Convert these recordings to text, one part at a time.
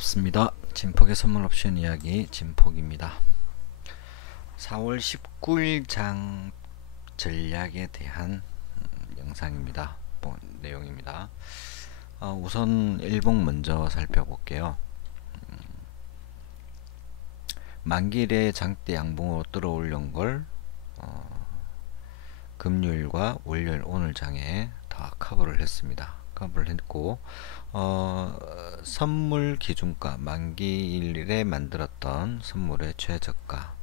반갑습니다. 진폭의 선물 옵션 이야기 진폭입니다. 4월 19일 장 전략에 대한 영상입니다. 내용입니다. 우선 일봉 먼저 살펴볼게요. 만기일에 장대 양봉으로 끌어올린 걸 금요일과 월요일 오늘 장에 다 커버를 했습니다. 커버를 했고 선물 기준가 만기일에 만들었던 선물의 최저가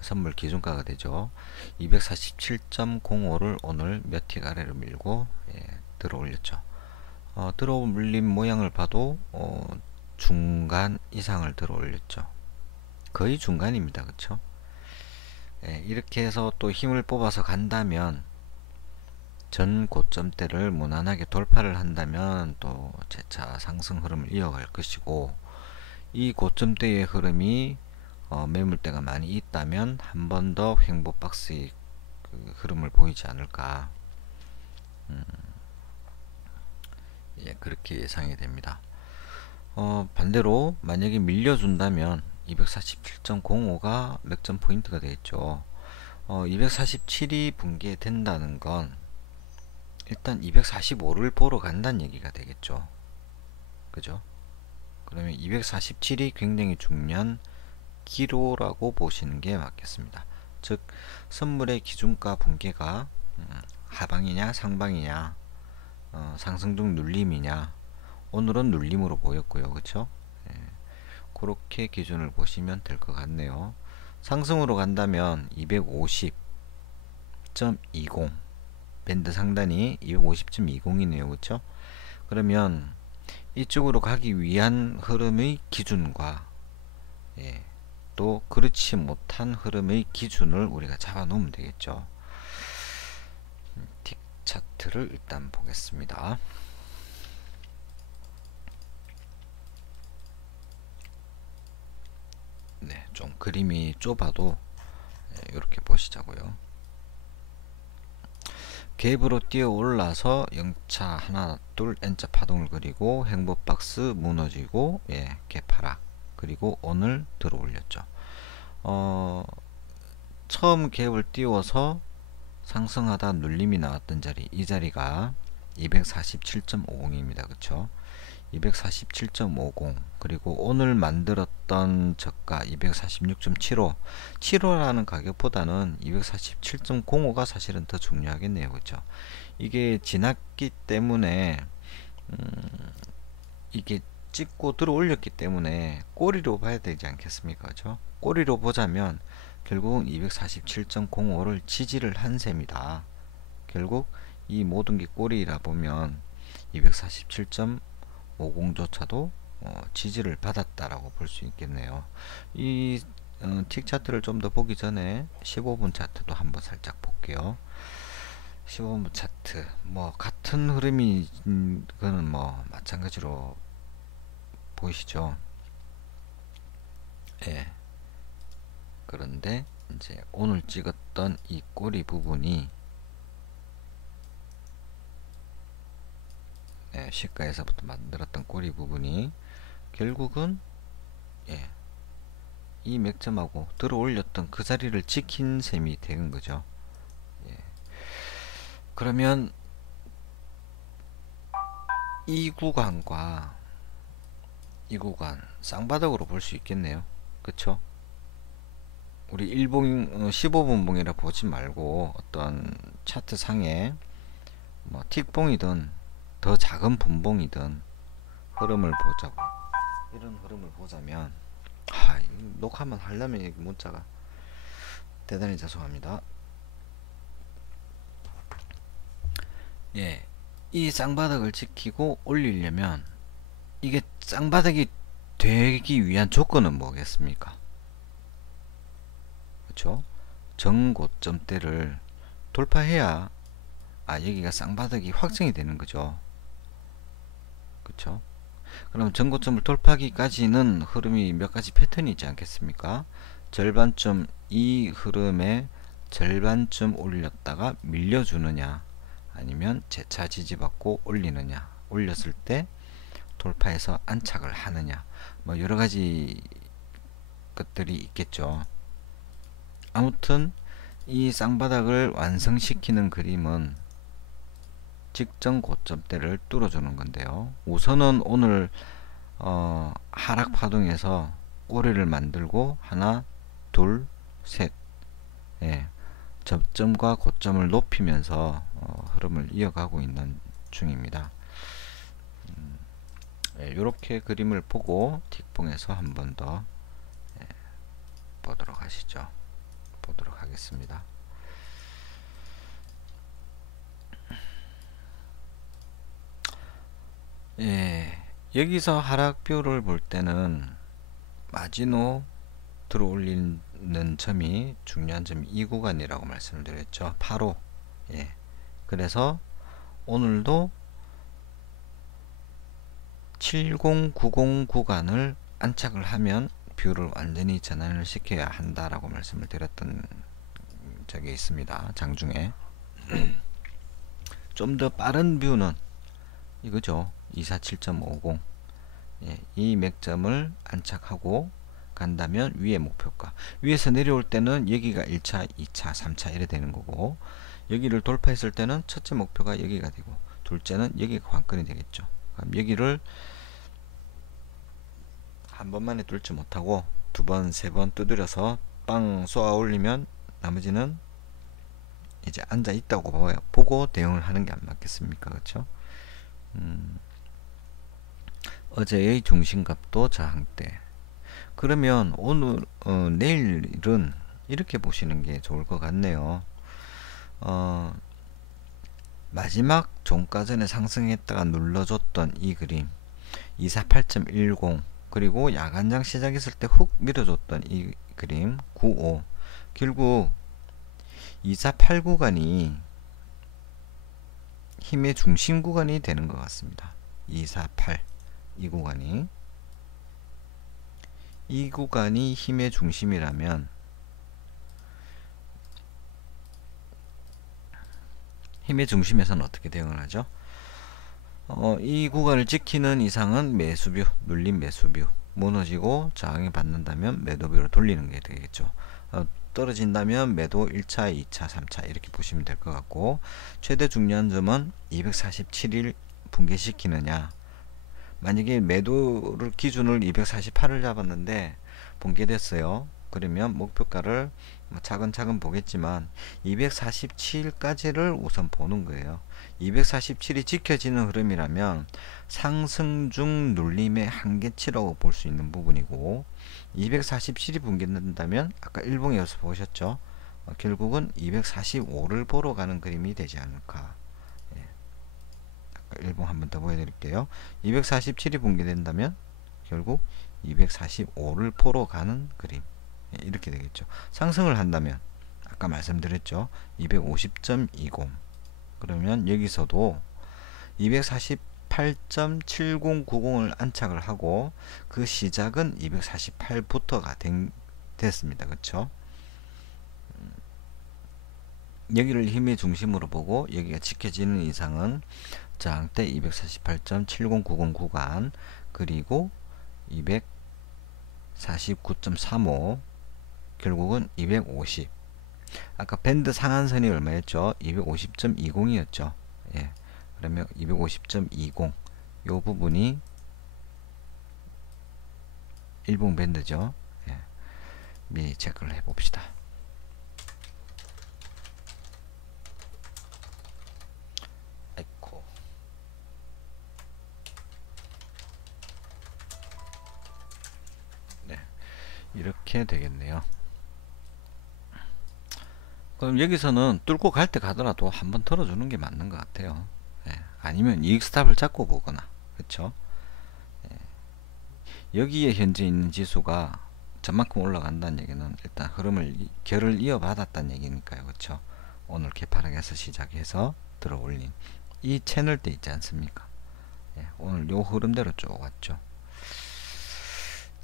선물 기준가가 되죠. 247.05를 오늘 몇 틱 아래로 밀고 들어 올렸죠. 들어 올린 모양을 봐도 중간 이상을 들어 올렸죠. 거의 중간입니다. 그쵸? 이렇게 해서 또 힘을 뽑아서 간다면 전 고점대를 무난하게 돌파를 한다면 또 재차 상승 흐름을 이어갈 것이고, 이 고점대의 흐름이 매물대가 많이 있다면 한 번 더 횡보 박스의 그 흐름을 보이지 않을까, 그렇게 예상이 됩니다. 반대로 만약에 밀려준다면 247.05가 맥점 포인트가 되겠죠. 247이 붕괴된다는 건 일단 245를 보러 간다는 얘기가 되겠죠. 그죠? 그러면 247이 굉장히 중요한 기로라고 보시는 게 맞겠습니다. 즉 선물의 기준가 붕괴가 하방이냐 상방이냐, 상승 중 눌림이냐. 오늘은 눌림으로 보였고요. 그쵸? 그렇게 기준을 보시면 될 것 같네요. 상승으로 간다면 250.20 밴드 상단이 250.20이네요. 그쵸? 그러면 이쪽으로 가기 위한 흐름의 기준과 또 그렇지 못한 흐름의 기준을 우리가 잡아 놓으면 되겠죠. 틱 차트를 일단 보겠습니다. 좀 그림이 좁아도 이렇게 보시자고요. 갭으로 뛰어 올라서 0차 하나 둘 N자 파동을 그리고 행보박스 무너지고 갭 하락, 그리고 오늘 들어 올렸죠. 처음 갭을 띄워서 상승하다 눌림이 나왔던 자리, 이 자리가 247.50입니다. 그쵸? 247.50, 그리고 오늘 만들었던 저가 246.75, 7호라는 가격보다는 247.05가 사실은 더 중요하겠네요. 그쵸? 이게 지났기 때문에 이게 찍고 들어 올렸기 때문에 꼬리로 봐야 되지 않겠습니까? 그쵸? 꼬리로 보자면 결국은 247.05를 지지를 한 셈이다. 결국 이 모든 게 꼬리라 보면 247.50조차도 지지를 받았다라고 볼 수 있겠네요. 이 틱 차트를 좀 더 보기 전에 15분 차트도 한번 살짝 볼게요. 15분 차트 뭐 같은 흐름이 그거는 뭐 마찬가지로 보이시죠? 그런데 이제 오늘 찍었던 이 꼬리 부분이 시가에서부터 만들었던 꼬리 부분이 결국은 이 맥점하고 들어 올렸던 그 자리를 지킨 셈이 된 거죠. 그러면 이 구간과 이 구간 쌍바닥으로 볼 수 있겠네요. 그쵸? 우리 15분 봉이라 보지 말고 어떤 차트 상에 뭐 틱봉이든 더 작은 분봉이든 흐름을 보자고, 이런 흐름을 보자면 녹화만 하려면 문자가 대단히 죄송합니다. 이 쌍바닥을 지키고 올리려면 이게 쌍바닥이 되기 위한 조건은 뭐겠습니까? 그쵸? 정고점대를 돌파해야 여기가 쌍바닥이 확정이 되는 거죠. 그쵸? 그럼 전고점을 돌파하기까지는 흐름이 몇 가지 패턴이 있지 않겠습니까? 절반쯤, 이 흐름에 절반쯤 올렸다가 밀려주느냐, 아니면 재차 지지받고 올리느냐, 올렸을 때 돌파해서 안착을 하느냐, 뭐 여러가지 것들이 있겠죠. 아무튼 이 쌍바닥을 완성시키는 그림은 직전 고점대를 뚫어주는 건데요. 우선은 오늘 하락 파동에서 꼬리를 만들고 하나, 둘, 셋, 예, 접점과 고점을 높이면서 흐름을 이어가고 있는 중입니다. 이렇게 그림을 보고 틱봉에서 한 번 더 보도록 하시죠. 보도록 하겠습니다. 예, 여기서 하락뷰를 볼 때는 마지노 들어올리는 점이 중요한 점이 이 구간이라고 말씀을 드렸죠. 8호. 예, 그래서 오늘도 7090 구간을 안착을 하면 뷰를 완전히 전환을 시켜야 한다라고 말씀을 드렸던 적이 있습니다. 장중에. 좀 더 빠른 뷰는 이거죠. 247.50. 예, 이 맥점을 안착하고 간다면 위의 목표가, 위에서 내려올 때는 여기가 1차, 2차, 3차 이래 되는 거고, 여기를 돌파했을 때는 첫째 목표가 여기가 되고, 둘째는 여기가 관건이 되겠죠. 그럼 여기를 한 번만에 뚫지 못하고 두 번, 세 번 두드려서 빵 쏘아 올리면 나머지는 이제 앉아 있다고 보고 대응을 하는 게 안 맞겠습니까? 그렇죠? 어제의 중심값도 저항대. 그러면 오늘 내일은 이렇게 보시는 게 좋을 것 같네요. 마지막 종가전에 상승했다가 눌러줬던 이 그림 248.10, 그리고 야간장 시작했을 때 훅 밀어줬던 이 그림 95, 결국 248 구간이 힘의 중심 구간이 되는 것 같습니다. 248 이 구간이 힘의 중심이라면 힘의 중심에서는 어떻게 대응을 하죠? 이 구간을 지키는 이상은 매수뷰, 눌림 매수뷰, 무너지고 저항이 받는다면 매도뷰로 돌리는 게 되겠죠. 떨어진다면 매도 1차, 2차, 3차 이렇게 보시면 될 것 같고, 최대 중요한 점은 247일 붕괴시키느냐. 만약에 매도를 기준을 248을 잡았는데 붕괴됐어요. 그러면 목표가를 차근차근 보겠지만 247까지를 우선 보는 거예요. 247이 지켜지는 흐름이라면 상승 중 눌림의 한계치라고 볼 수 있는 부분이고, 247이 붕괴된다면 아까 일봉에서 보셨죠? 결국은 245를 보러 가는 그림이 되지 않을까. 일봉 한 번 더 보여드릴게요. 247이 붕괴된다면 결국 245를 보러 가는 그림, 이렇게 되겠죠. 상승을 한다면 아까 말씀드렸죠. 250.20. 그러면 여기서도 248.7090을 안착을 하고 그 시작은 248부터가 됐습니다. 그렇죠? 여기를 힘의 중심으로 보고 여기가 지켜지는 이상은 저항대 248.7090 구간, 그리고 249.35, 결국은 250. 아까 밴드 상한선이 얼마였죠? 250.20이었죠. 예. 그러면 250.20 요 부분이 일봉 밴드죠. 예. 미리 체크를 해 봅시다. 이렇게 되겠네요. 그럼 여기서는 뚫고 갈 때 가더라도 한번 털어주는 게 맞는 것 같아요. 예, 아니면 이익 스탑을 잡고 보거나, 그렇죠? 예, 여기에 현재 있는 지수가 저만큼 올라간다는 얘기는 일단 결을 이어받았다는 얘기니까요, 그렇죠? 오늘 개파락에서 시작해서 들어 올린 이 채널대 있지 않습니까? 예, 오늘 요 흐름대로 쭉 왔죠.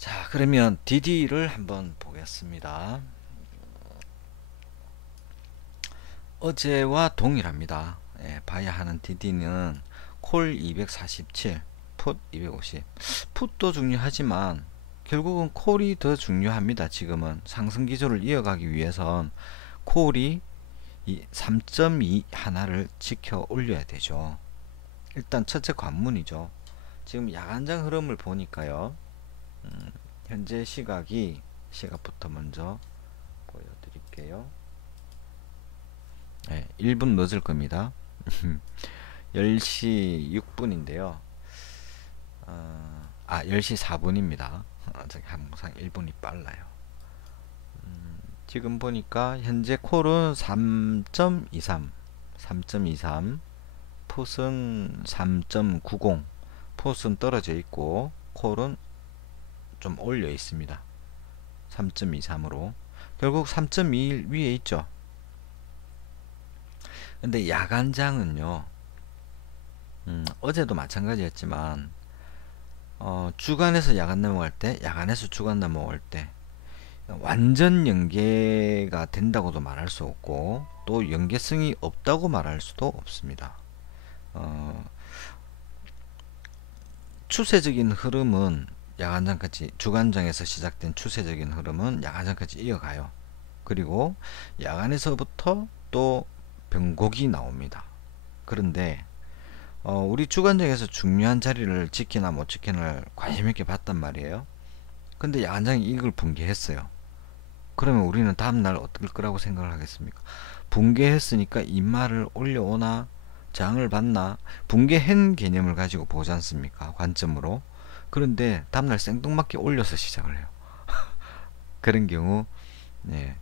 자, 그러면 DD를 한번 보겠습니다. 어제와 동일합니다. 예, 봐야 하는 DD는 콜 247, 풋 250. 풋도 중요하지만 결국은 콜이 더 중요합니다. 지금은 상승 기조를 이어가기 위해선 콜이 이 3.2 하나를 지켜 올려야 되죠. 일단 첫째 관문이죠. 지금 야간장 흐름을 보니까요. 현재 시각부터 먼저 보여드릴게요. 네, 1분 늦을 겁니다. 10시 6분인데요. 10시 4분입니다. 항상 1분이 빨라요. 지금 보니까 현재 콜은 3.23, 풋은 3.90, 풋은 떨어져 있고 콜은 좀 올려 있습니다. 3.23으로 결국 3.21 위에 있죠. 근데 야간장은요, 어제도 마찬가지였지만 주간에서 야간 넘어갈 때, 야간에서 주간 넘어갈 때 완전 연계가 된다고도 말할 수 없고 또 연계성이 없다고 말할 수도 없습니다. 추세적인 흐름은 야간장까지, 주간장에서 시작된 추세적인 흐름은 야간장까지 이어가요. 그리고 야간에서부터 또 변곡이 나옵니다. 그런데 우리 주간장에서 중요한 자리를 지키나 못 지키나를 관심 있게 봤단 말이에요. 근데 야간장이 이걸 붕괴했어요. 그러면 우리는 다음날 어떨 거라고 생각을 하겠습니까? 붕괴했으니까 이마를 올려오나 장을 받나, 붕괴한 개념을 가지고 보지 않습니까? 관점으로. 그런데 다음날 생뚱맞게 올려서 시작을 해요. 그런 경우, 네,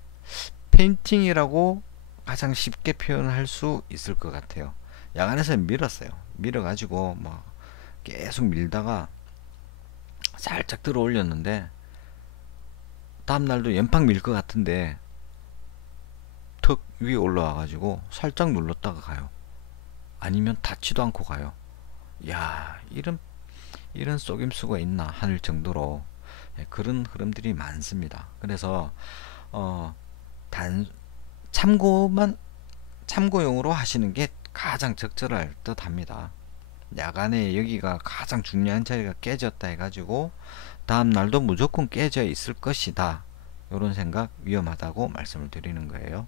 페인팅이라고 가장 쉽게 표현할 수 있을 것 같아요. 야간에서 밀었어요. 밀어가지고 뭐 계속 밀다가 살짝 들어 올렸는데 다음날도 연팍 밀 것 같은데 턱 위에 올라와 가지고 살짝 눌렀다가 가요. 아니면 닿지도 않고 가요. 야, 이런 속임수가 있나 할 정도로 그런 흐름들이 많습니다. 그래서 참고용으로 하시는 게 가장 적절할 듯 합니다. 야간에 여기가 가장 중요한 자리가 깨졌다 해가지고 다음날도 무조건 깨져 있을 것이다, 이런 생각 위험하다고 말씀을 드리는 거예요.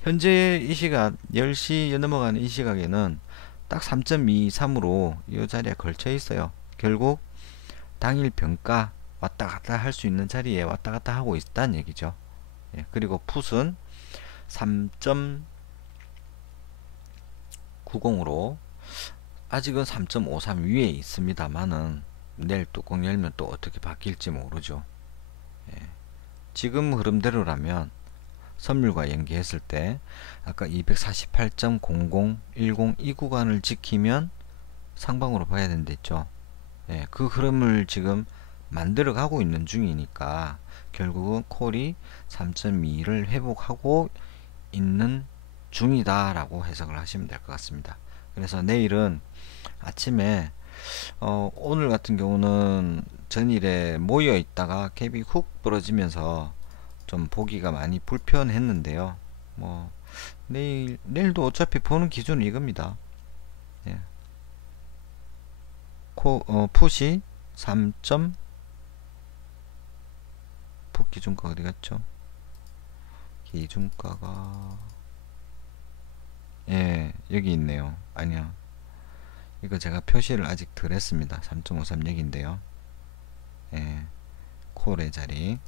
현재 이 시각 10시 넘어가는 이 시각에는 딱 3.23으로 이 자리에 걸쳐 있어요. 결국 당일 병가 왔다 갔다 할 수 있는 자리에 왔다 갔다 하고 있다는 얘기죠. 예, 그리고 풋은 3.90으로 아직은 3.53 위에 있습니다만은 내일 뚜껑 열면 또 어떻게 바뀔지 모르죠. 예, 지금 흐름대로라면 선물과 연계했을 때 아까 248.0010 이 구간을 지키면 상방으로 봐야 된다 했죠. 예, 그 흐름을 지금 만들어 가고 있는 중이니까 결국은 콜이 3.2를 회복하고 있는 중이다 라고 해석을 하시면 될 것 같습니다. 그래서 내일은 아침에 오늘 같은 경우는 전일에 모여 있다가 갭이 훅 부러지면서 좀 보기가 많이 불편했는데요. 뭐 내일도 어차피 보는 기준은 이겁니다. 예. 풋이 3. 풋 기준가 어디 갔죠? 기준가가 여기 있네요. 아니야, 이거 제가 표시를 아직 덜 했습니다. 3.53 여기인데요. 콜의 자리.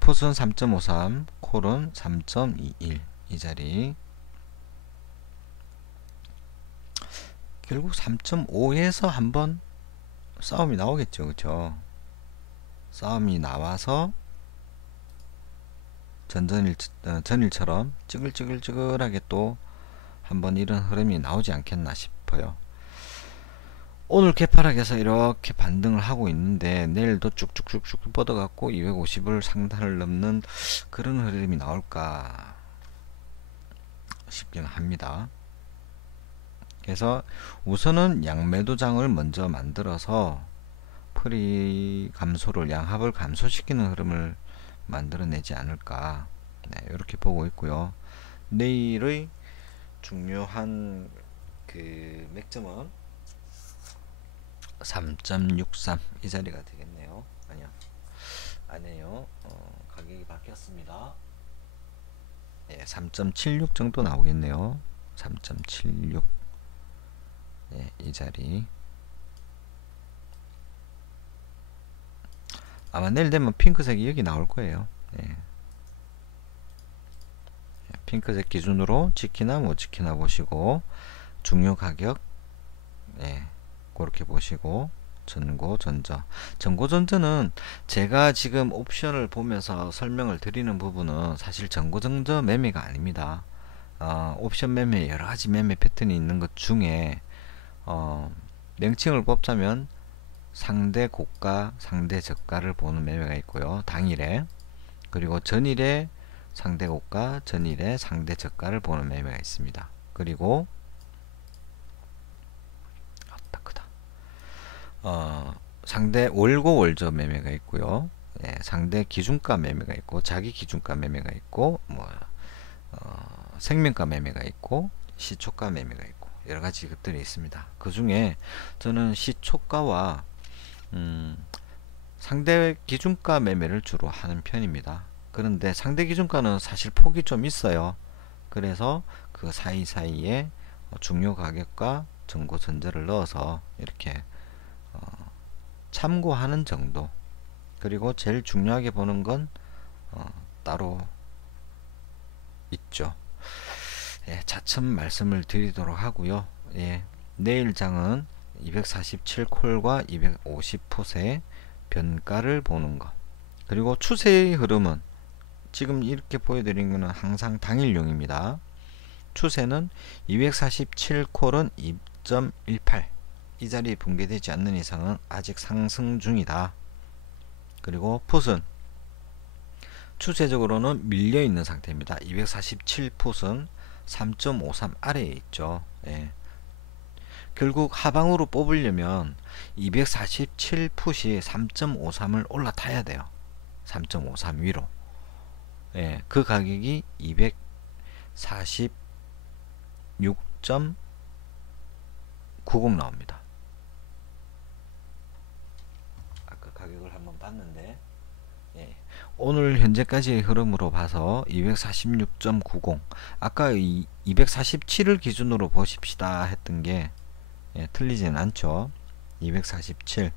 풋은 3.53, 콜은 3.21 이 자리. 결국 3.5에서 한번 싸움이 나오겠죠. 그쵸? 싸움이 나와서 전일처럼 찌글찌글찌글하게 또 한번 이런 흐름이 나오지 않겠나 싶어요. 오늘 개파락에서 이렇게 반등을 하고 있는데 내일도 쭉쭉쭉쭉 뻗어갖고 250을 상단을 넘는 그런 흐름이 나올까 싶긴 합니다. 그래서 우선은 양매도장을 먼저 만들어서 프리 감소를, 양합을 감소시키는 흐름을 만들어내지 않을까, 이렇게 보고 있고요. 내일의 중요한 그 맥점은 3.63 이 자리가 되겠네요. 아니에요. 가격이 바뀌었습니다. 예, 3.76 정도 나오겠네요. 3.76. 예, 이 자리. 아마 내일 되면 핑크색이 여기 나올 거예요. 예. 핑크색 기준으로 지키나 못 지키나 보시고, 중요 가격, 예, 그렇게 보시고, 전고 전저. 전고 전저는 제가 지금 옵션을 보면서 설명을 드리는 부분은 사실 전고 전저 매매가 아닙니다. 옵션 매매 여러 가지 매매 패턴이 있는 것 중에 명칭을 뽑자면 상대 고가, 상대 저가를 보는 매매가 있고요. 당일에. 그리고 전일에 상대 고가, 전일에 상대 저가를 보는 매매가 있습니다. 그리고 크다. 상대 월고 월저 매매가 있고요. 예, 상대 기준가 매매가 있고, 자기 기준가 매매가 있고, 생명가 매매가 있고, 시초가 매매가 있고, 여러 가지 것들이 있습니다. 그 중에 저는 시초가와 상대 기준가 매매를 주로 하는 편입니다. 그런데 상대 기준가는 사실 폭이 좀 있어요. 그래서 그 사이사이에 중요 가격과 전고 전저를 넣어서 이렇게 참고하는 정도. 그리고 제일 중요하게 보는 건 따로 있죠. 예, 차츰 말씀을 드리도록 하고요. 예, 내일 장은 247콜과 250풋의 변가를 보는 것. 그리고 추세의 흐름은 지금 이렇게 보여드린 것은 항상 당일용입니다. 추세는 247콜은 2.18, 이 자리에 붕괴되지 않는 이상은 아직 상승 중이다. 그리고 풋은 추세적으로는 밀려 있는 상태입니다. 247풋은 3.53 아래에 있죠. 예. 결국 하방으로 뽑으려면 247풋이 3.53을 올라타야 돼요. 3.53 위로. 예, 그 가격이 246.90 나옵니다. 아까 가격을 한번 봤는데, 예, 오늘 현재까지의 흐름으로 봐서 246.90, 아까 247을 기준으로 보십시다 했던 게 틀리진 않죠. 247,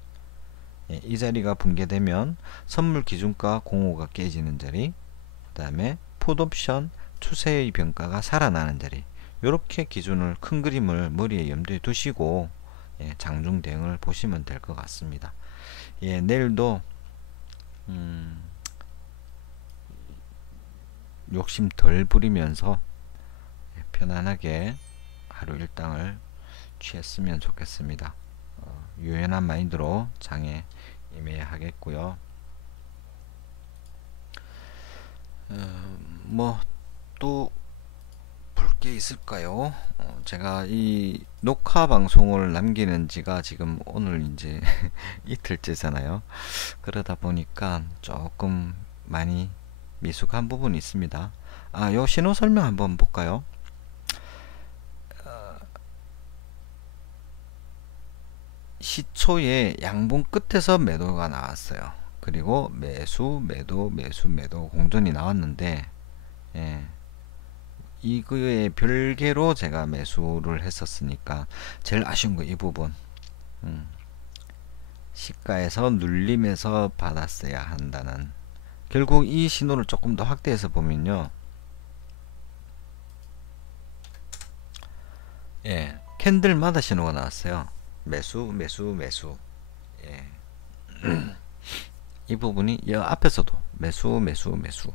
이 자리가 붕괴되면 선물 기준가 05가 깨지는 자리, 그 다음에 풋옵션 추세의 변가가 살아나는 자리, 이렇게 기준을, 큰 그림을 머리에 염두에 두시고 장중 대응을 보시면 될 것 같습니다. 내일도 욕심 덜 부리면서 편안하게 하루 일당을 취했으면 좋겠습니다. 유연한 마인드로 장에 임해야 하겠고요. 뭐 또 볼 게 있을까요? 제가 이 녹화 방송을 남기는 지가 지금 오늘 이제 이틀째잖아요. 그러다 보니까 조금 많이 미숙한 부분이 있습니다. 요 신호 설명 한번 볼까요? 시초에 양봉 끝에서 매도가 나왔어요. 그리고 매수, 매도, 매수, 매도 공존이 나왔는데, 이거에 별개로 제가 매수를 했었으니까 제일 아쉬운 거 이 부분. 시가에서 눌림에서 받았어야 한다는. 결국 이 신호를 조금 더 확대해서 보면요, 캔들마다 신호가 나왔어요. 매수, 매수, 매수. 이 부분이 이 앞에서도 매수, 매수, 매수.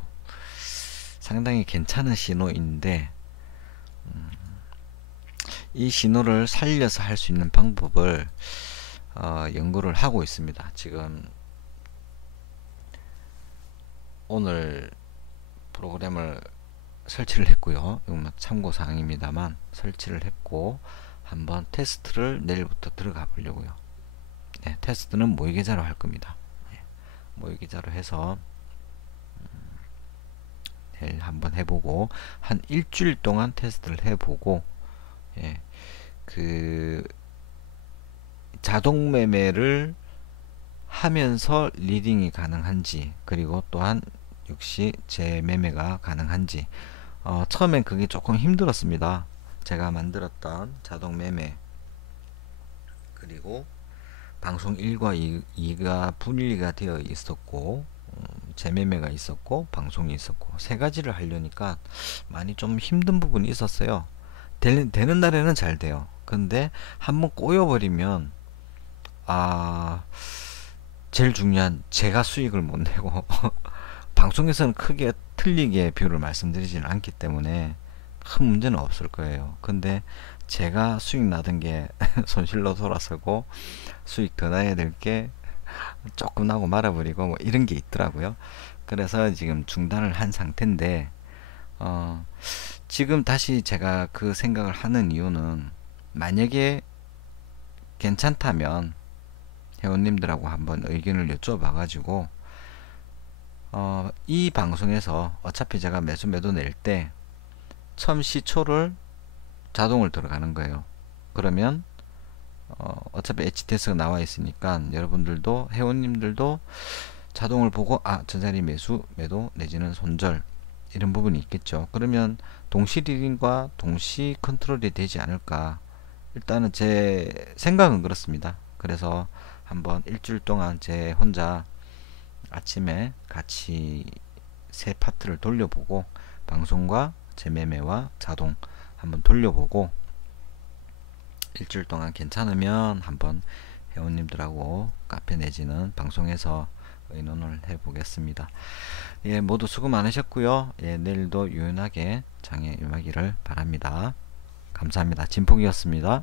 상당히 괜찮은 신호인데, 이 신호를 살려서 할 수 있는 방법을 연구를 하고 있습니다. 지금 오늘 프로그램을 설치를 했고요. 이건 참고 사항입니다만 설치를 했고, 한번 테스트를 내일부터 들어가 보려고요. 테스트는 모의계좌로 할 겁니다. 모의계좌로 해서 내일 한번 해보고, 한 일주일 동안 테스트를 해보고, 그 자동 매매를 하면서 리딩이 가능한지, 그리고 또한 역시 재매매가 가능한지, 처음엔 그게 조금 힘들었습니다. 제가 만들었던 자동 매매, 그리고 방송 1과 2가 분리가 되어 있었고, 재매매가 있었고 방송이 있었고, 세 가지를 하려니까 많이 좀 힘든 부분이 있었어요. 되는 날에는 잘 돼요. 근데 한번 꼬여버리면, 아, 제일 중요한, 제가 수익을 못 내고 방송에서는 크게 틀리게 비율을 말씀드리지는 않기 때문에 큰 문제는 없을 거예요. 근데 제가 수익 나던 게 손실로 돌아서고, 수익 더 나야 될 게 조금 나고 말아버리고, 뭐 이런 게 있더라고요. 그래서 지금 중단을 한 상태인데, 어, 지금 다시 제가 그 생각을 하는 이유는, 만약에 괜찮다면 회원님들하고 한번 의견을 여쭤봐 가지고, 이 방송에서 어차피 제가 매도 낼 때 처음 시초를 자동을 들어가는 거예요. 그러면 어차피 HTS가 나와 있으니까 여러분들도, 회원님들도 자동을 보고, 아, 저 자리 매도 내지는 손절, 이런 부분이 있겠죠. 그러면 동시 리딩과 동시 컨트롤이 되지 않을까. 일단은 제 생각은 그렇습니다. 그래서 한번 일주일 동안 제 혼자 아침에 같이 세 파트를 돌려보고, 방송과 재매매와 자동 한번 돌려보고, 일주일 동안 괜찮으면 한번 회원님들하고 카페 내지는 방송에서 의논을 해 보겠습니다. 예, 모두 수고 많으셨고요. 예, 내일도 유연하게 장에 임하기를 바랍니다. 감사합니다. 진폭이었습니다.